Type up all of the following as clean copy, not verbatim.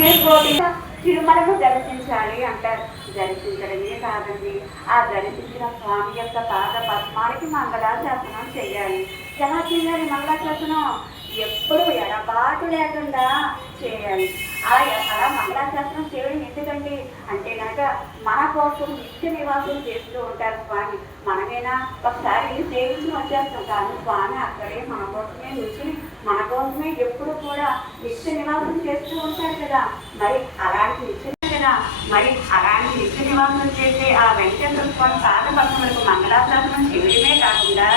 తిరుపతి తిరుమలను దర్శించాలి అంటారు. దర్శించడమే కాదండి, ఆ దర్శించిన స్వామి యొక్క పాద పద్మానికి మంగళాశాసనం చేయాలి. ఎలా చేయాలి మంగళాశాసనం? ఎప్పుడు ఎడబాటు లేకుండా చేయాలి. అలా మంగళాశాసనం చేయడం ఎందుకండి అంటే కనుక మన కోసం నిత్య నివాసం చేస్తూ ఉంటారు స్వామి. మనమేనా ఒకసారి సేవించి వచ్చేస్తాం, కానీ స్వామి అక్కడే మన కోసమే నిలిచి మన కోసమే ఎప్పుడు కూడా నిత్య నివాసం చేస్తూ ఉంటారు కదా. మరి అలాంటి నిత్య నివాసం చేసే ఆ వెంకటేశ్వర స్వామి పాద పద్మలకు మంగళాశాసనం చేయడమే కాకుండా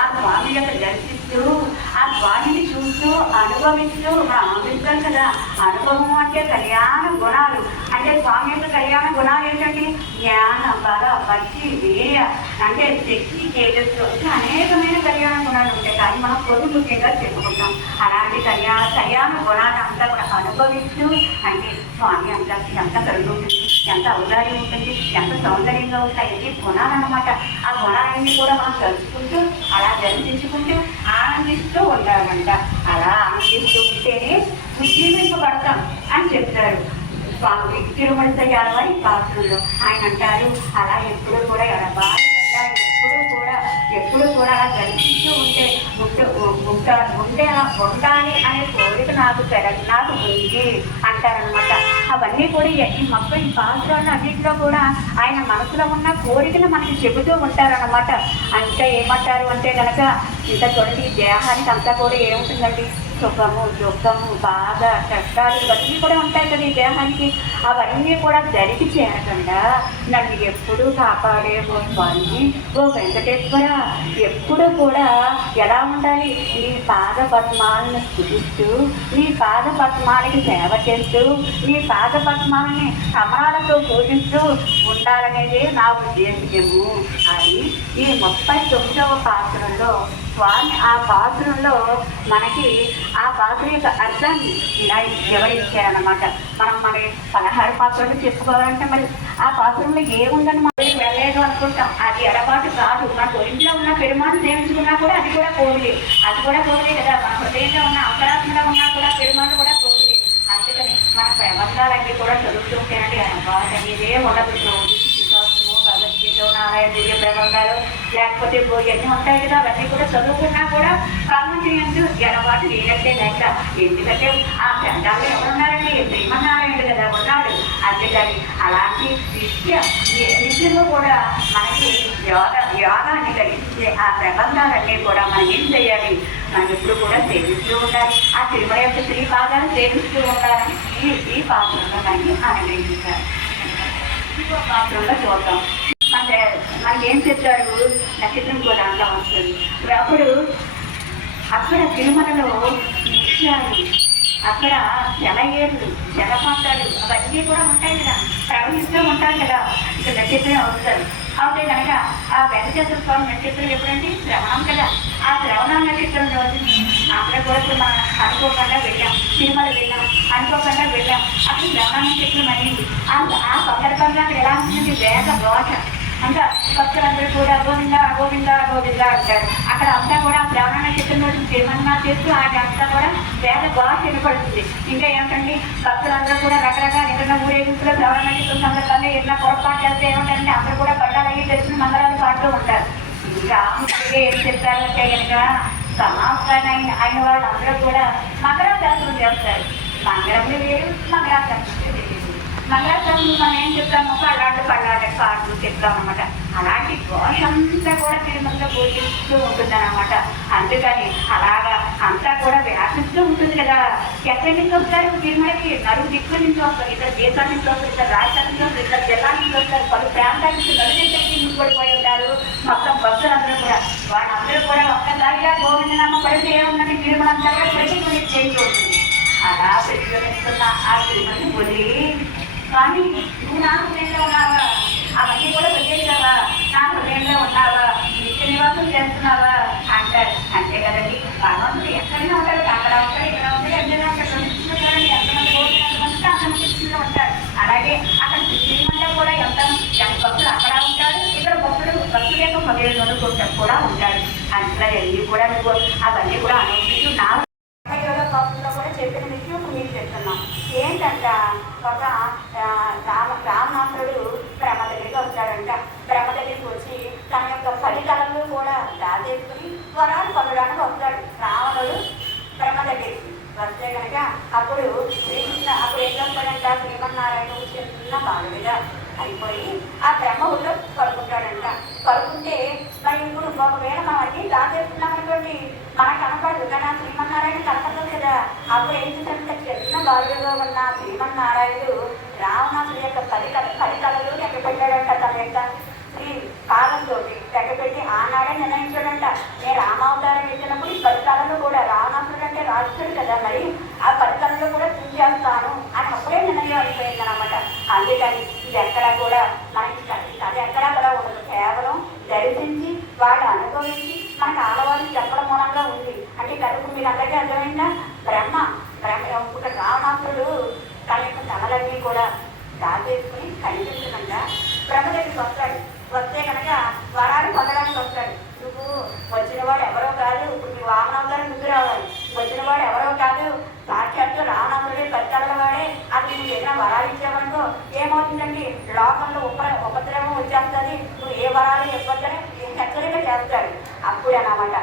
ఆ స్వామి యొక్క దర్శిస్తూ ఆ స్వామిని చూస్తూ అనుభవిస్తూ ఆనందిస్తాం కదా. అనుభవం అంటే కళ్యాణ గుణాలు. అంటే స్వామి యొక్క కళ్యాణ గుణాలు ఏంటంటే జ్ఞాన, బల, భక్తి, వీర్య, అంటే శక్తి, తేజస్సు, అనేకమైన కళ్యాణ గుణాలు ఉంటాయి. కానీ మనం కొన్ని ముఖ్యంగా చెప్పుకుంటాం. అలాంటి కళ్యాణ గుణాలు అంతా కూడా అనుభవిస్తూ అంటే స్వామి అంతా ఎంత కరుణ ఉంటుంది, ఎంత ఔదార్యం ఉంటుంది, ఎంత సౌందర్యంగా ఉంటాయి గుణాలన్నమాట. ఆ గుణాలన్నీ కూడా మనం తెలుసుకుంటూ అలా దర్శించుకుంటూ ఆనందిస్తూ ఉండాలంట. అలా ఆనందిస్తూ ఉంటేనే ఉజ్జీవింపబడతాం అని చెప్తారు స్వామి తిరుమల యాదవారి పాత్రలో. ఆయన అంటారు అలా ఎప్పుడు కూడా ఎప్పుడు కూడా అలా దర్శిస్తూ ఉంటే ఉంటే అలా ఉండాలి అనే కోరిక నాకు ఉంది అంటారనమాట. అవన్నీ కూడా ఈ మొత్తం ఈ పాత్రలు అన్నింటిలో కూడా ఆయన మనసులో ఉన్న కోరికను మనకి చెబుతూ ఉంటారనమాట. అంటే ఏమంటారు అంటే కనుక ఇంత చూడండి, దేహానికి అంతా కూడా ఏముంటుందండి, సుఖము, దుఃఖము, బాధ, కష్టాలు ఇవన్నీ కూడా ఉంటాయి కదా ఈ దేహానికి. అవన్నీ కూడా జరిగి చేరకుండా నన్ను ఎప్పుడూ కాపాడేమో స్వామి ఓ వెంకటేశ్వర, ఎప్పుడు కూడా ఎలా ఉండాలి, నీ పాద పద్మాలను స్తుతిస్తూ నీ పాద పద్మాలకి సేవ చేస్తూ నీ పాద పద్మాలని కమలాలతో పూజిస్తూ ఉండాలనేదే నా ఉద్దేశము అని ఈ 39వ పాత్రలో స్వామి ఆ పాత్రలో మనకి ఆ పాత్ర యొక్క అర్థాన్ని ఇలా వివరించారనమాట. మనం మన 16 పాత్రలు చెప్పుకోవాలంటే మరి ఆ పాత్రలో ఏముందని మనం వెళ్ళలేదు అనుకుంటాం. అది ఎడబాటు కాదు. మన ఇంట్లో ఉన్న పెరుమాను సేవించుకున్నా కూడా అది కూడా కోవిలే కదా. మన హృదయంలో ఉన్న అంతరాత్మలో ఉన్నా కూడా పెరుమాను కూడా కోవిలే. అందుకని మన ప్రబంధాలన్నీ కూడా చదువుతూ ఉంటాయండి. ఎడబాటు అనేదే ఉండదు. భగవద్గీత, నారాయణ దివ్య ప్రబంధాలు లేకపోతే ఎన్ని ఉంటాయి కదా, అవన్నీ కూడా చదువుకున్నా కూడా కామెంట్ ఎడబాటు లేనట్టే లేక. ఎందుకంటే ఆ గ్రంథాలు ఎవరున్నారండి, శ్రీమన్నారాయణుడు కదా ఉన్నాడు. అందుకని అలాంటి నిత్యము కూడా మనకి యోగాన్ని కలిగించే ఆ ప్రబంధాలన్నీ కూడా మనం ఏం చేయాలి, మనం ఎప్పుడు కూడా సేవిస్తూ ఉండాలి. ఆ తిరుమల యొక్క శ్రీపాదాలు సేవిస్తూ ఉండాలని ఈ పాత్రలో మనకి అనుగ్రహించారు. ఇంకో పాత్రలో చూద్దాం. మనకి ఏం చెప్పారు, నక్షత్రం కూడా దాంట్లో వస్తుంది. అప్పుడు అక్కడ తిరుమలలో నిత్యాలు, అక్కడ జలయేర్లు, జలపాతాలు అవన్నీ కూడా ఉంటాయి కదా, ప్రవహిస్తూ ఉంటారు కదా. ఇక నక్షత్రం వస్తారు. అయితే కనుక ఆ వెంకటేశ్వర స్వామి నక్షత్రం ఎప్పుడంటే శ్రవణం కదా. ఆ శ్రవణ నక్షత్రం రోజు అక్కడ కూడా మనం అనుకోకుండా వెళ్ళాం, తిరుమల వెళ్ళాం, అనుకోకుండా వెళ్ళాం. అక్కడ శ్రవణ నక్షత్రం అయింది. ఆ సందర్భంగా అక్కడ ఎలా ఉంటుంది, వేద ఘోష అంతా భక్తులందరూ కూడా గోవిందా గోవిందా గోవిందా అంటారు. అక్కడ అంతా కూడా శ్రవణ నక్షత్రం రోజు తిరుమల చేస్తూ అంతా కూడా వేద ఘోష వినపడుతుంది. ఇంకా ఏమిటండి, భక్తులందరూ కూడా రకరకాల ఎక్కడన్నా ఊరేగింపులో శ్రవణ నక్షత్రం సందర్భంగా ఏదైనా పొరపాటు చేస్తే ఏమిటంటే అందరూ కూడా బండాలు అయ్యి తెలిసిన మంగళాలు పాడుతూ ఉంటారు. ఇంకా ఏం చెప్తారంటే కనుక సమాప్తాన్ని అయిన వాళ్ళు అందరూ కూడా మకరాశాస్త్రం చేస్తారు. మంగళంలో వేరు, మకరాశాస్త్రం వేరు. మంగళాశాస్త్రం మనం ఏం చెప్తాము, పళ్ళాడు పాటలు చెప్తాం అనమాట. అలాంటి ఘోష అంతా కూడా తిరుమలలో పూజిస్తూ ఉంటుందన్నమాట. అందుకని అలాగా అంతా కూడా వ్యాపిస్తూ ఉంటుంది కదా. ఎక్కడి నుంచి వస్తారు తిరుమలకి, నలుగు దిక్కుల నుంచి వస్తారు, ఇద్దరు దేశాల నుంచి వస్తారు, ఇద్దరు రాష్ట్రాల నుంచి వస్తారు, ఇద్దరు జిల్లాల నుంచి వస్తారు, పలు ప్రాంతాల నుంచి నలుగురికి ముడిపడిపోయి ఉంటారు. మొత్తం భక్తులందరూ కూడా వాళ్ళందరూ కూడా ఒక్కసారిగా గోవిందనామ పడితే ఏముందని తిరుమల అంతా కూడా ప్రతిధ్వని చేసి ఉంటుంది. అలా ప్రతిధ్వనిస్తున్న ఆ తిరుమలని వదిలి స్వామి నువ్వు నా హృదయంలో ఉన్నావా, అవన్నీ కూడా వదిలేసావా, నా హృదయంలో ఉన్నావా, నిత్య నివాసం చేస్తున్నావా అంటారు. అంతే కదండి, భగవంతుడు ఎక్కడైనా ఉంటాడు, అక్కడ ఉంటాడు, ఇక్కడ ఉంటాడు, ఎక్కడైనా ఉంటాడు. ఎంతమంది కోరుకుంటే అంతమంది కృష్ణుడు ఉంటాడు. అలాగే అక్కడ శ్రీమంతా కూడా ఎంత భక్తులు అక్కడ ఉంటాడు, ఇక్కడ భక్తుడు యొక్క హృదయంలో కూడా ఉంటాడు. అంతా వెళ్ళి కూడా నువ్వు అవన్నీ కూడా అనుకుంటూ నా కూడా చెప్పిన విషయం మీకు చెప్తున్నాం ఏంటంటే వచ్చాడంట. ఒక రావణాసురుడు బ్రహ్మ దగ్గరికి వచ్చాడంట. బ్రహ్మ దగ్గరికి వచ్చి తన యొక్క 10 తలలు కూడా దాచేసుకుని వరాలు పొందడానికి వస్తాడు రావణుడు బ్రహ్మ దగ్గరికి వస్తే కనుక అప్పుడు అప్పుడు ఏం చేస్తాడంట, శ్రీమన్నారాయణ చిన్న బాలుడిగా అయిపోయి ఆ బ్రహ్మ ఊళ్ళో పడుకుంటాడంట. పడుకుంటే మరి ఇప్పుడు ఒకవేళ మనం అన్ని దాచేస్తున్నాం అనుకోండి మనకు కనపడదు, కానీ ఆ శ్రీమన్నారాయణ కనపడదు కదా. అప్పుడు ఏం చేశాడంటే చిన్న బాలుడిగా ఉన్న శ్రీమన్నారాయణుడు రావణాసుడి యొక్క 10 తలలు ఎక్కడ పెట్టాడంట. తన యొక్క పాదంతో తెగపెట్టి ఆనాడే నిర్ణయించాడంట, నేను రామావతారం ఎత్తినప్పుడు ఈ 10 తలలు కూడా రావణాసుడు అంటే రాక్షసుడు కదా, మరి ఆ 10 తలలు కూడా చూసేస్తాను అని అప్పుడే నిర్ణయం అయిపోయింది అనమాట. అందుకని ఇది ఎక్కడా కూడా మనకి అది ఎక్కడా కూడా ఉండదు, కేవలం దర్శించి వాళ్ళు అనుభవించి మనకు ఆడవాళ్ళు చెప్పడం మూలంగా ఉంది. అంటే కడుపు మీరు అందరికీ అర్థమైందా, ఇప్పుడు రావణాసుడు తన యొక్క తలలన్నీ కూడా దాచేసుకుని కనిపించకుండా బ్రహ్మ దగ్గరికి వస్తాడు. వస్తే కనుక వరాలు పొందడానికి వస్తాడు. నువ్వు వచ్చినవాడు ఎవరో కాదు, ఇప్పుడు మీ వామనావతారం ముందు రావాలి, వచ్చినవాడు ఎవరో కాదు సాక్షాత్తు రావణాసురుడే 10 తలల వాడే. అది నువ్వు ఏదైనా వరాలు ఇచ్చావనుకో ఏమవుతుందండి, లోకంలో ఉపద్రవం వచ్చేస్తుంది, నువ్వు ఏ వరాలు ఇవ్వద్దని హెచ్చరిక చేస్తాడు. అప్పుడు అన్నమాట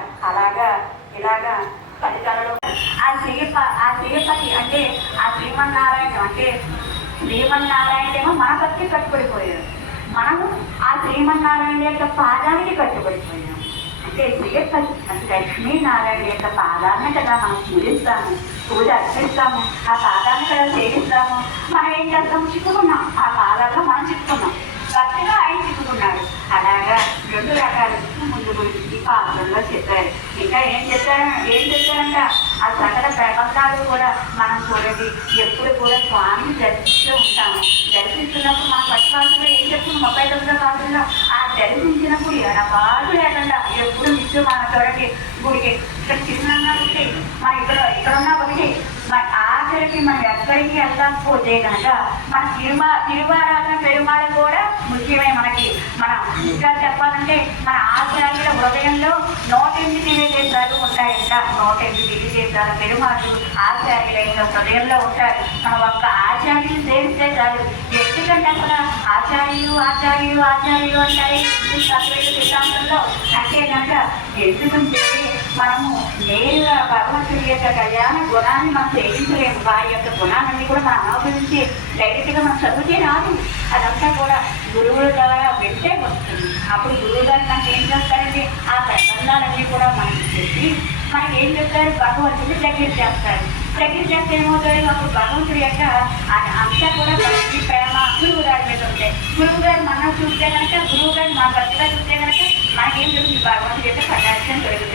ఇలాగా 10 తలలు ఆ శ్రీపతి అంటే ఆ శ్రీమన్నారాయణ అంటే శ్రీమన్నారాయణేమో మన భక్తి కట్టుబడిపోయాడు, మనము ఆ శ్రీమన్నారాయణ యొక్క పాదానికి కట్టుబడిపోయాం. అంటే శ్రీపతి అంటే లక్ష్మీనారాయణ యొక్క పాదాన్ని కదా మనం పూజిస్తాము, పూజ అర్పిస్తాము, ఆ పాదాన్ని కదా సేవిస్తాము. మనం ఏం చేస్తాము, చిక్కుకున్నాం, ఆ పాదాల్లో మనం చిక్కుకున్నాం, భక్తిగా ఆయన చిక్కుకున్నాడు. అలాగా 2 రకాల ముందు గురించి పాత్రలో చెప్పారు. ఇంకా ఏం చెప్పారంట, ఆ సకల ప్రబంధాలు కూడా మనం చూడండి ఎప్పుడు కూడా స్వామిని దర్శిస్తూ ఉంటాము. దర్శిస్తున్నప్పుడు మన పట్టుపాత్రలో ఏం చెప్తున్నాం, 39వ పాత్రలో ఆ దర్శించినప్పుడు ఎడబాటు లేకుండా ఎప్పుడు నిత్యం మనం చూడండి గుడికి ఇక్కడ చిన్న ఒకటి మన ఇక్కడ ఉన్న ఒకటి మన ఆఖరికి మనం ఎక్కడికి వెళ్ళకపోతే కనుక మన తిరువారాధన పెరుమాళ కూడా ముఖ్యమే మనకి. మనం ఇంకా చెప్పాలంటే మన ఆచార్యుల హృదయంలో 108 దివ్యదేశాలు ఉంటాయంట. 108 దివ్యదేశాల పెరుమాళ్ళు ఆచార్యుల హృదయంలో ఉంటారు. మనం ఒక్క ఆచార్యులు సేవిస్తే చాలు. ఎందుకంటే అసలు ఆచార్యులు అంటాయి సిద్ధాంతంలో. అంటే కనుక ఎందుకంటే మనము నేరుగా భగవంతుడి యొక్క కళ్యాణ గుణాన్ని మనం సేవించలేము. వారి యొక్క గుణాలన్నీ కూడా మనం అనుభవించి డైరెక్ట్గా మనం చదివితే రాదు, అదంతా కూడా గురువుల ద్వారా వెంటే వస్తుంది. అప్పుడు గురువు గారు మనకి ఏం చేస్తారంటే ఆ ప్రబంధాలన్నీ కూడా మనకి చెప్పి మనకి ఏం చెప్తారు, భగవంతుడిని దగ్గర చేస్తారు. దగ్గర చేస్తే ఏమవుతారు, అప్పుడు భగవంతుడి యొక్క అంతా కూడా భక్తి ప్రేమ గురువు గారి మీద ఉంటాయి. గురువు గారు మనం చూస్తే కనుక, గురువు గారు మన భక్తిగా చూస్తే కనుక మనకేం జరుగుతుంది, భగవంతుడి యొక్క కటాక్షం జరుగుతుంది.